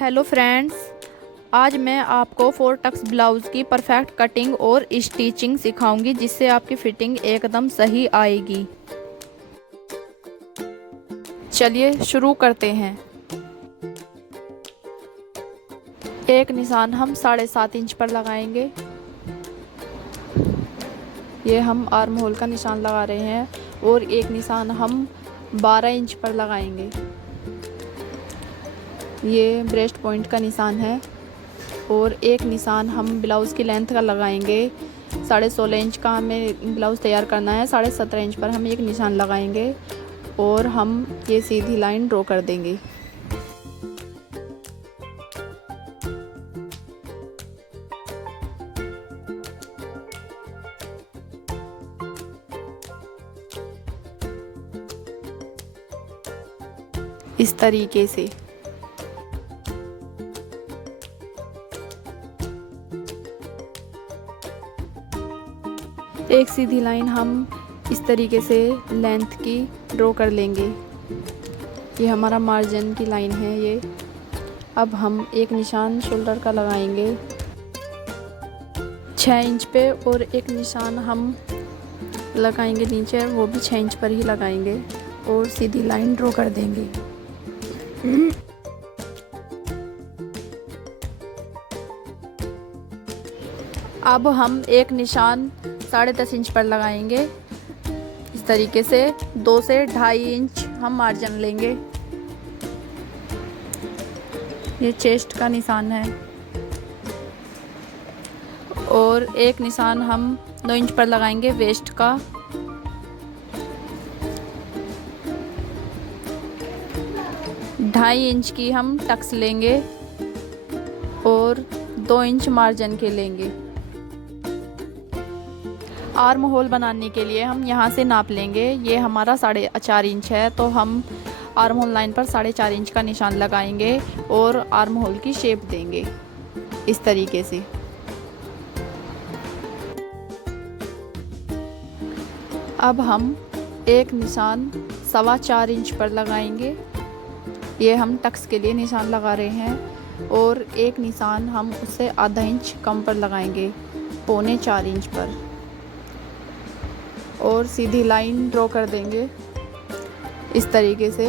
Hello friends, आज मैं आपको फोर टक्स ब्लाउज़ की परफेक्ट कटिंग और स्टिचिंग सिखाऊंगी जिससे आपकी फिटिंग एकदम सही आएगी। चलिए शुरू करते हैं। एक निशान हम 7.5 इंच पर लगाएंगे। ये हम आर्म होल का निशान लगा रहे हैं और एक निशान हम 12 इंच पर लगाएंगे। ये ब्रेस्ट पॉइंट का निशान है और एक निशान हम ब्लाउज़ की लेंथ का लगाएंगे। 16.5 इंच का हमें ब्लाउज़ तैयार करना है। 17.5 इंच पर हम एक निशान लगाएंगे और हम ये सीधी लाइन ड्रॉ कर देंगे। इस तरीके से एक सीधी लाइन हम इस तरीके से लेंथ की ड्रॉ कर लेंगे। ये हमारा मार्जिन की लाइन है ये। अब हम एक निशान शोल्डर का लगाएंगे 6 इंच पे और एक निशान हम लगाएंगे नीचे, वो भी 6 इंच पर ही लगाएंगे और सीधी लाइन ड्रॉ कर देंगे। अब हम एक निशान 10.5 इंच पर लगाएंगे। इस तरीके से 2 से 2.5 इंच हम मार्जिन लेंगे। ये चेस्ट का निशान है और एक निशान हम 2 इंच पर लगाएंगे वेस्ट का। ढाई इंच की हम टक्स लेंगे और 2 इंच मार्जिन के लेंगे। आर्म होल बनाने के लिए हम यहाँ से नाप लेंगे। ये हमारा 4.5 इंच है तो हम आर्म होल लाइन पर 4.5 इंच का निशान लगाएंगे और आर्म होल की शेप देंगे इस तरीके से। अब हम एक निशान 4.25 इंच पर लगाएंगे। ये हम टक्स के लिए निशान लगा रहे हैं और एक निशान हम उससे आधा इंच कम पर लगाएंगे 3.25 इंच पर और सीधी लाइन ड्रॉ कर देंगे इस तरीके से।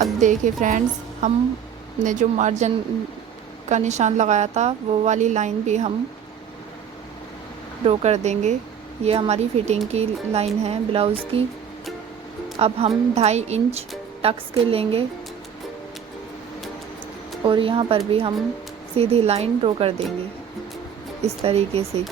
अब देखिए फ्रेंड्स, हमने जो मार्जिन का निशान लगाया था वो वाली लाइन भी हम ड्रॉ कर देंगे। ये हमारी फिटिंग की लाइन है ब्लाउज़ की। अब हम 2.5 इंच टक्स के लेंगे और यहाँ पर भी हम सीधी लाइन ड्रॉ कर देंगे इस तरीके से।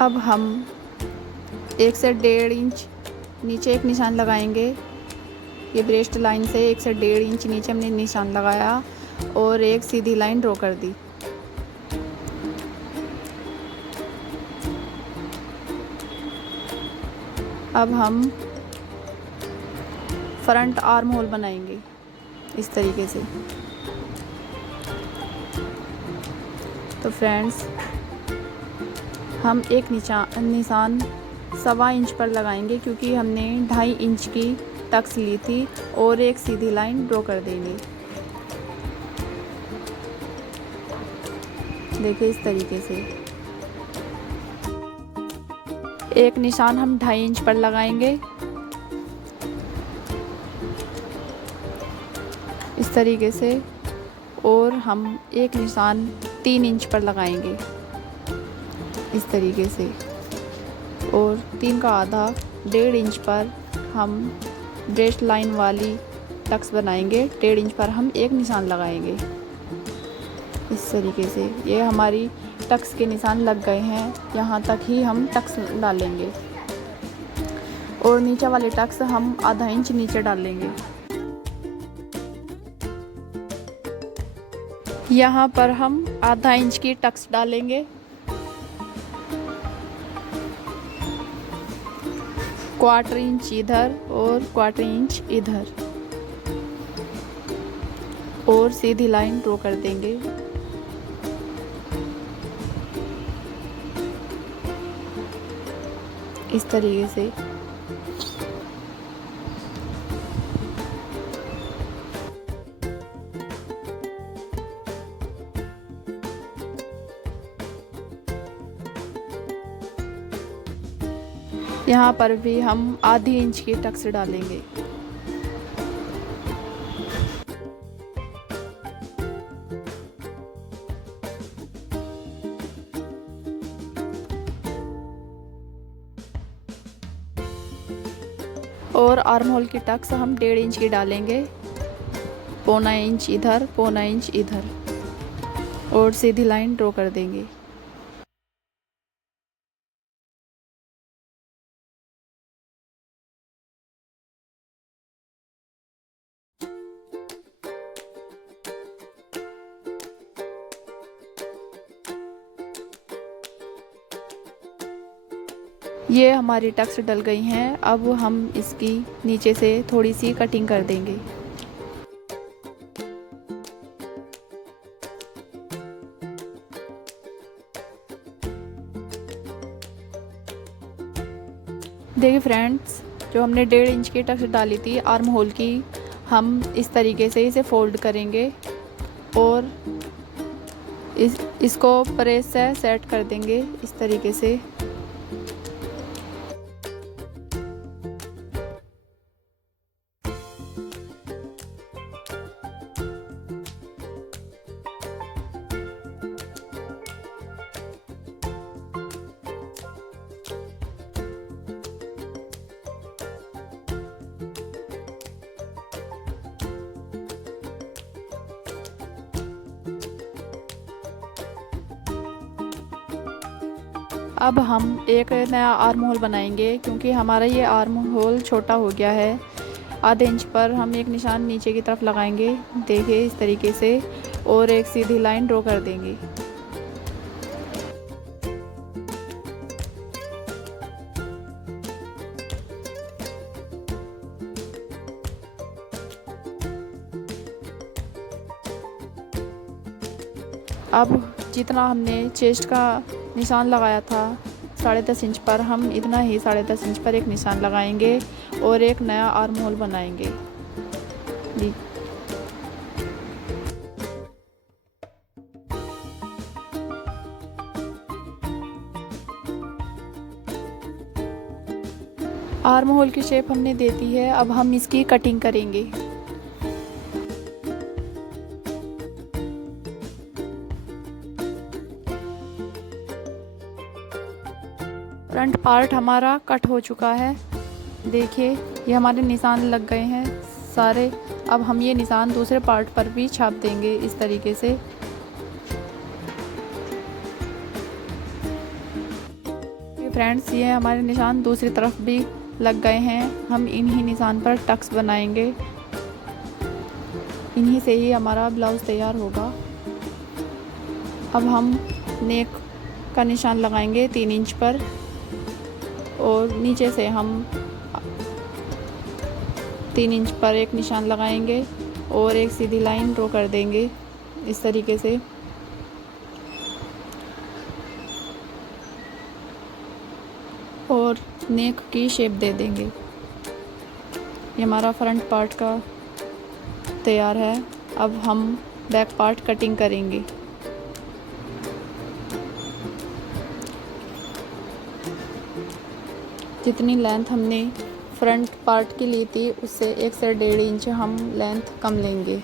अब हम 1 से 1.5 इंच नीचे एक निशान लगाएंगे। ये ब्रेस्ट लाइन से 1 से 1.5 इंच नीचे हमने निशान लगाया और एक सीधी लाइन ड्रॉ कर दी। अब हम फ्रंट आर्म होल बनाएंगे इस तरीके से। तो फ्रेंड्स, हम एक निशान 1.25 इंच पर लगाएंगे क्योंकि हमने 2.5 इंच की टक्स ली थी और एक सीधी लाइन ड्रॉ कर देंगे। देखिए इस तरीके से। एक निशान हम 2.5 इंच पर लगाएंगे इस तरीके से और हम एक निशान 3 इंच पर लगाएंगे इस तरीके से और 3 का आधा 1.5 इंच पर हम ब्रेस्ट लाइन वाली टक्स बनाएंगे। 1.5 इंच पर हम एक निशान लगाएंगे इस तरीके से। ये हमारी टक्स के निशान लग गए हैं। यहाँ तक ही हम टक्स डालेंगे और नीचे वाले टक्स हम आधा इंच नीचे डालेंगे। यहाँ पर हम आधा इंच की टक्स डालेंगे। 1/4 इंच इधर और 1/4 इंच इधर और सीधी लाइन ड्रॉ कर देंगे। इस तरीके से। यहाँ पर भी हम आधी इंच की टक्स डालेंगे। और आर्म होल की टक्स हम 1.5 इंच की डालेंगे, 1.25 इंच इधर, 1.25 इंच इधर, और सीधी लाइन ड्रॉ कर देंगे। ये हमारी टक्स डल गई हैं। अब हम इसकी नीचे से थोड़ी सी कटिंग कर देंगे। देखिए फ्रेंड्स, जो हमने 1.5 इंच की टक्स डाली थी आर्म होल की, हम इस तरीके से इसे फोल्ड करेंगे और इसको प्रेस से सेट कर देंगे इस तरीके से। अब हम एक नया आर्म होल बनाएंगे, क्योंकि हमारा ये आर्म होल छोटा हो गया है। आधे इंच पर हम एक निशान नीचे की तरफ लगाएंगे, देखिए इस तरीके से, और एक सीधी लाइन ड्रॉ कर देंगे। अब जितना हमने चेस्ट का निशान लगाया था 10.5 इंच पर, हम इतना ही 10.5 इंच पर एक निशान लगाएंगे और एक नया आर्म होल बनाएंगे। जी, आर्म होल की शेप हमने दे दी है। अब हम इसकी कटिंग करेंगे। फ्रंट पार्ट हमारा कट हो चुका है, देखिए ये हमारे निशान लग गए हैं सारे। अब हम ये निशान दूसरे पार्ट पर भी छाप देंगे इस तरीके से। फ्रेंड्स, ये हमारे निशान दूसरी तरफ भी लग गए हैं। हम इन्हीं निशान पर टक्स बनाएंगे, इन्हीं से ही हमारा ब्लाउज़ तैयार होगा। अब हम नेक का निशान लगाएंगे 3 इंच पर, और नीचे से हम 3 इंच पर एक निशान लगाएंगे और एक सीधी लाइन ड्रॉ कर देंगे इस तरीके से। और नेक की शेप दे देंगे। ये हमारा फ्रंट पार्ट का तैयार है। अब हम बैक पार्ट कटिंग करेंगे। जितनी लेंथ हमने फ्रंट पार्ट की ली थी उससे 1 से 1.5 इंच हम लेंथ कम लेंगे।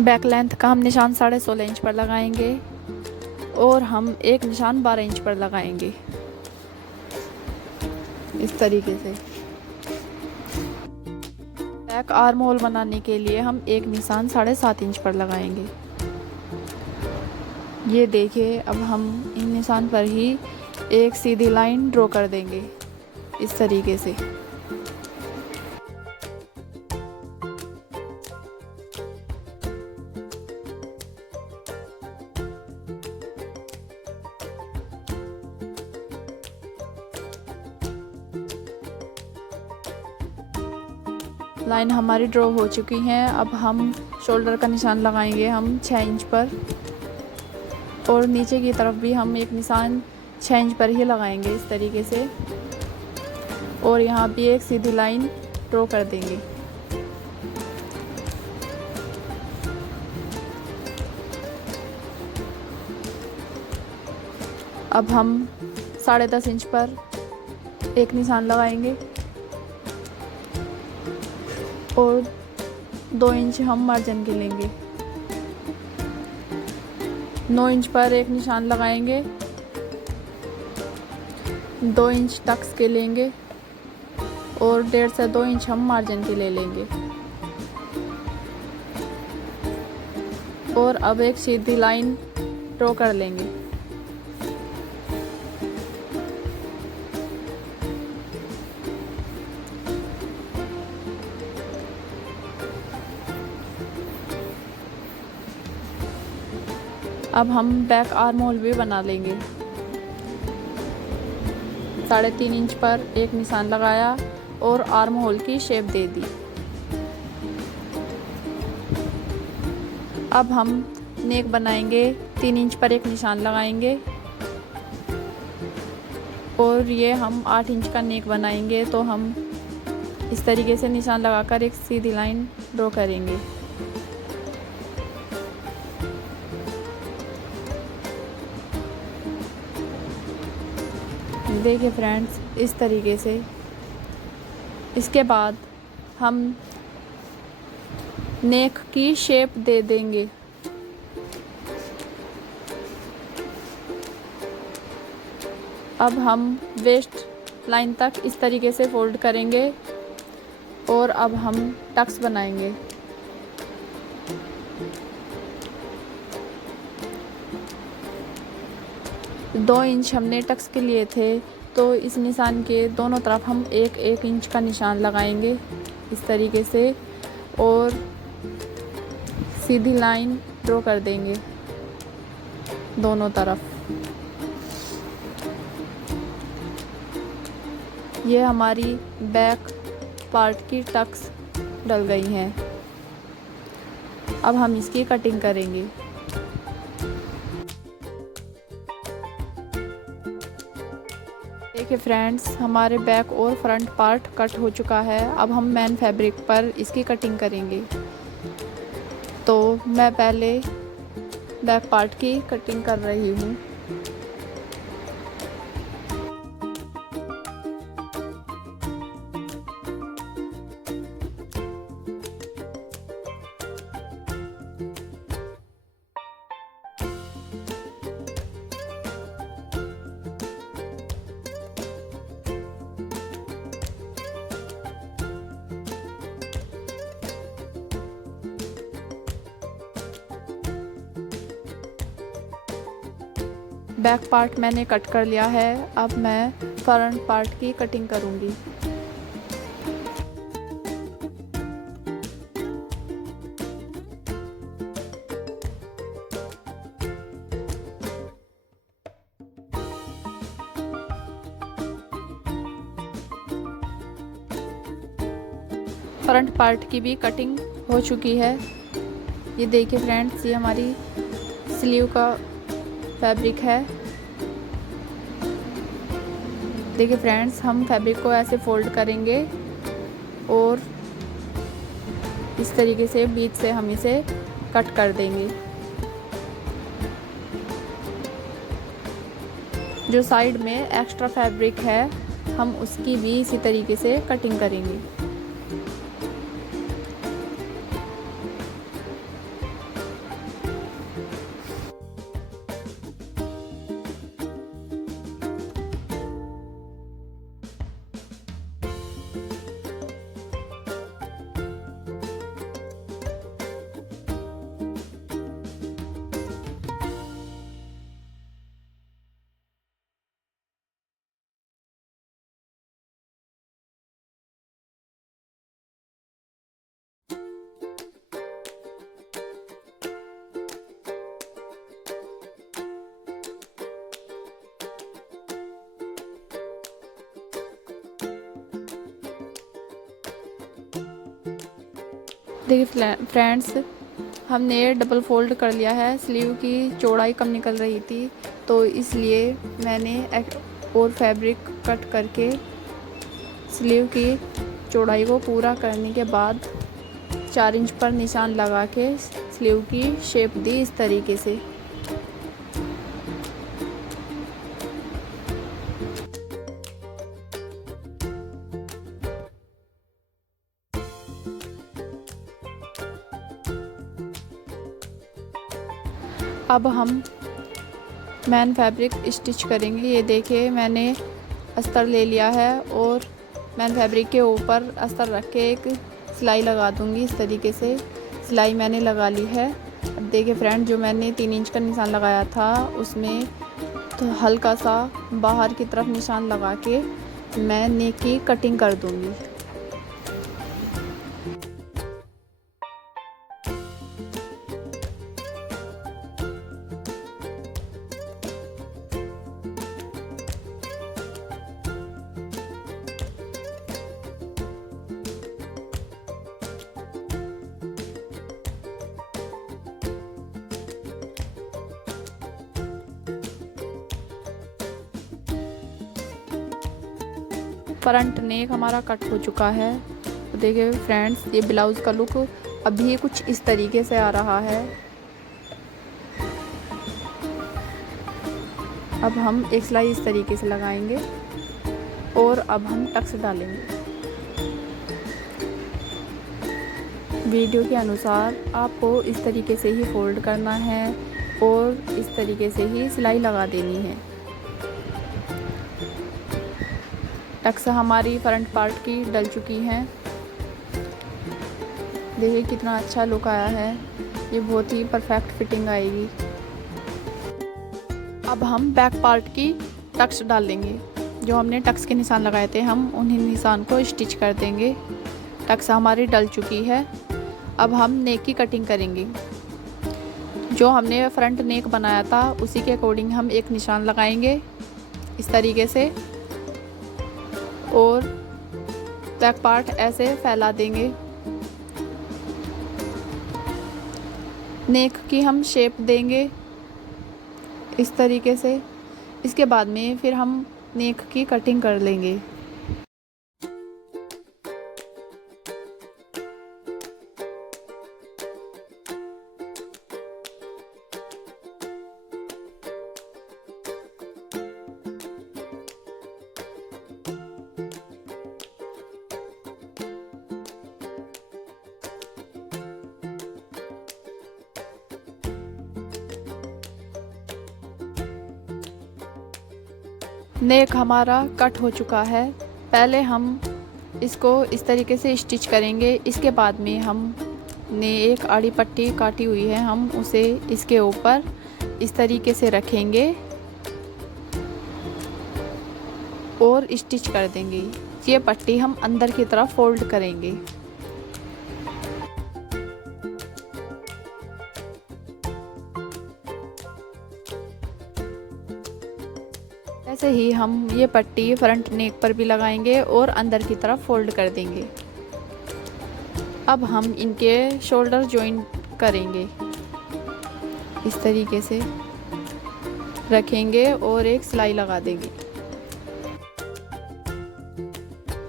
बैक लेंथ का हम निशान 16.5 इंच पर लगाएंगे और हम एक निशान 12 इंच पर लगाएंगे इस तरीके से। बैक आर्म होल बनाने के लिए हम एक निशान 7.5 इंच पर लगाएंगे। ये देखिए, अब हम इन निशान पर ही एक सीधी लाइन ड्रॉ कर देंगे इस तरीके से। लाइन हमारी ड्रॉ हो चुकी हैं। अब हम शोल्डर का निशान लगाएंगे हम 6 इंच पर, और नीचे की तरफ भी हम एक निशान 6 इंच पर ही लगाएंगे इस तरीके से, और यहाँ भी एक सीधी लाइन ड्रॉ कर देंगे। अब हम 10.5 इंच पर एक निशान लगाएंगे और 2 इंच हम मार्जिन के लेंगे। 9 इंच पर एक निशान लगाएंगे, 2 इंच टक्स के लेंगे और 1.5 से 2 इंच हम मार्जिन के ले लेंगे। और अब एक सीधी लाइन ड्रॉ कर लेंगे। अब हम बैक आर्म होल भी बना लेंगे। 3.5 इंच पर एक निशान लगाया और आर्म होल की शेप दे दी। अब हम नेक बनाएंगे। 3 इंच पर एक निशान लगाएंगे और ये हम 8 इंच का नेक बनाएंगे, तो हम इस तरीके से निशान लगाकर एक सीधी लाइन ड्रॉ करेंगे। देखिए फ्रेंड्स, इस तरीके से। इसके बाद हम नेक की शेप दे देंगे। अब हम वेस्ट लाइन तक इस तरीके से फोल्ड करेंगे और अब हम टक्स बनाएंगे। दो इंच हमने टक्स के लिए थे, तो इस निशान के दोनों तरफ हम 1-1 इंच का निशान लगाएंगे इस तरीके से और सीधी लाइन ड्रॉ कर देंगे दोनों तरफ। ये हमारी बैक पार्ट की टक्स डल गई हैं। अब हम इसकी कटिंग करेंगे। देखिए फ्रेंड्स, हमारे बैक और फ्रंट पार्ट कट हो चुका है। अब हम मेन फैब्रिक पर इसकी कटिंग करेंगे। तो मैं पहले बैक पार्ट की कटिंग कर रही हूँ। बैक पार्ट मैंने कट कर लिया है। अब मैं फ्रंट पार्ट की कटिंग करूँगी। फ्रंट पार्ट की भी कटिंग हो चुकी है। ये देखिए फ्रेंड्स, ये हमारी स्लीव का फैब्रिक है। देखिए फ्रेंड्स, हम फैब्रिक को ऐसे फोल्ड करेंगे और इस तरीके से बीच से हम इसे कट कर देंगे। जो साइड में एक्स्ट्रा फैब्रिक है, हम उसकी भी इसी तरीके से कटिंग करेंगे। देखिए फ्रेंड्स, हमने डबल फोल्ड कर लिया है। स्लीव की चौड़ाई कम निकल रही थी तो इसलिए मैंने और फैब्रिक कट करके स्लीव की चौड़ाई को पूरा करने के बाद 4 इंच पर निशान लगा के स्लीव की शेप दी इस तरीके से। अब हम मैन फैब्रिक स्टिच करेंगे। ये देखिए मैंने अस्तर ले लिया है और मैन फैब्रिक के ऊपर अस्तर रख के एक सिलाई लगा दूंगी। इस तरीके से सिलाई मैंने लगा ली है। अब देखिए फ्रेंड, जो मैंने 3 इंच का निशान लगाया था उसमें तो हल्का सा बाहर की तरफ निशान लगा के मैं नेक की कटिंग कर दूंगी। फ्रंट नेक हमारा कट हो चुका है। तो देखिए फ्रेंड्स, ये ब्लाउज़ का लुक अभी कुछ इस तरीके से आ रहा है। अब हम एक सिलाई इस तरीके से लगाएंगे और अब हम टक्स डालेंगे। वीडियो के अनुसार आपको इस तरीके से ही फोल्ड करना है और इस तरीके से ही सिलाई लगा देनी है। टक्स हमारी फ्रंट पार्ट की डल चुकी हैं। देखिए कितना अच्छा लुक आया है। ये बहुत ही परफेक्ट फिटिंग आएगी। अब हम बैक पार्ट की टक्स डाल देंगे। जो हमने टक्स के निशान लगाए थे हम उन्हीं निशान को स्टिच कर देंगे। टक्स हमारी डल चुकी है। अब हम नेक की कटिंग करेंगे। जो हमने फ्रंट नेक बनाया था उसी के अकॉर्डिंग हम एक निशान लगाएंगे इस तरीके से और बैक पार्ट ऐसे फैला देंगे। नेक की हम शेप देंगे इस तरीके से। इसके बाद में फिर हम नेक की कटिंग कर लेंगे। नेक हमारा कट हो चुका है। पहले हम इसको इस तरीके से स्टिच करेंगे। इसके बाद में हमने एक आड़ी पट्टी काटी हुई है, हम उसे इसके ऊपर इस तरीके से रखेंगे और स्टिच कर देंगे। ये पट्टी हम अंदर की तरफ फोल्ड करेंगे। ऐसे ही हम ये पट्टी फ्रंट नेक पर भी लगाएंगे और अंदर की तरफ फोल्ड कर देंगे। अब हम इनके शोल्डर जॉइन करेंगे। इस तरीके से रखेंगे और एक सिलाई लगा देंगे।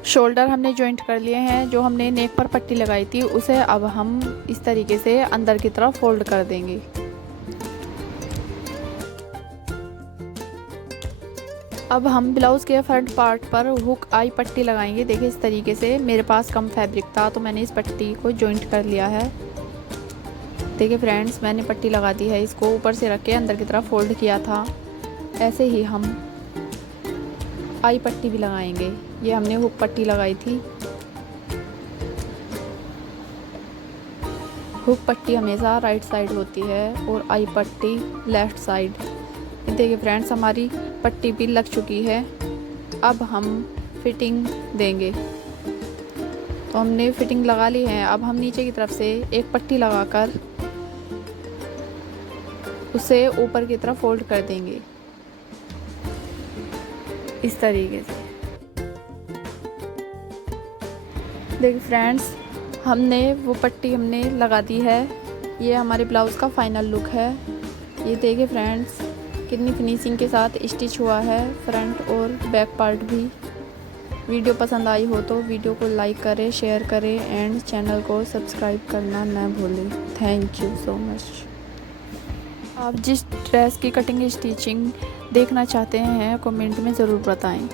शोल्डर हमने जॉइंट कर लिए हैं। जो हमने नेक पर पट्टी लगाई थी उसे अब हम इस तरीके से अंदर की तरफ फोल्ड कर देंगे। अब हम ब्लाउज़ के फ्रंट पार्ट पर हुक आई पट्टी लगाएंगे। देखिए इस तरीके से। मेरे पास कम फैब्रिक था तो मैंने इस पट्टी को जॉइंट कर लिया है। देखिए फ्रेंड्स, मैंने पट्टी लगा दी है। इसको ऊपर से रख के अंदर की तरफ फोल्ड किया था। ऐसे ही हम आई पट्टी भी लगाएंगे। ये हमने हुक पट्टी लगाई थी। हुक पट्टी हमेशा राइट साइड होती है और आई पट्टी लेफ़्ट साइड। देखिए फ्रेंड्स, हमारी पट्टी भी लग चुकी है। अब हम फिटिंग देंगे। तो हमने फिटिंग लगा ली है। अब हम नीचे की तरफ से एक पट्टी लगाकर उसे ऊपर की तरफ फोल्ड कर देंगे इस तरीके से। देखिए फ्रेंड्स, हमने वो पट्टी हमने लगा दी है। ये हमारे ब्लाउज़ का फाइनल लुक है। ये देखिए फ्रेंड्स कितनी फिनिशिंग के साथ स्टिच हुआ है, फ्रंट और बैक पार्ट भी। वीडियो पसंद आई हो तो वीडियो को लाइक करें, शेयर करें एंड चैनल को सब्सक्राइब करना न भूलें। Thank you so much. आप जिस ड्रेस की कटिंग स्टिचिंग देखना चाहते हैं कमेंट में ज़रूर बताएं।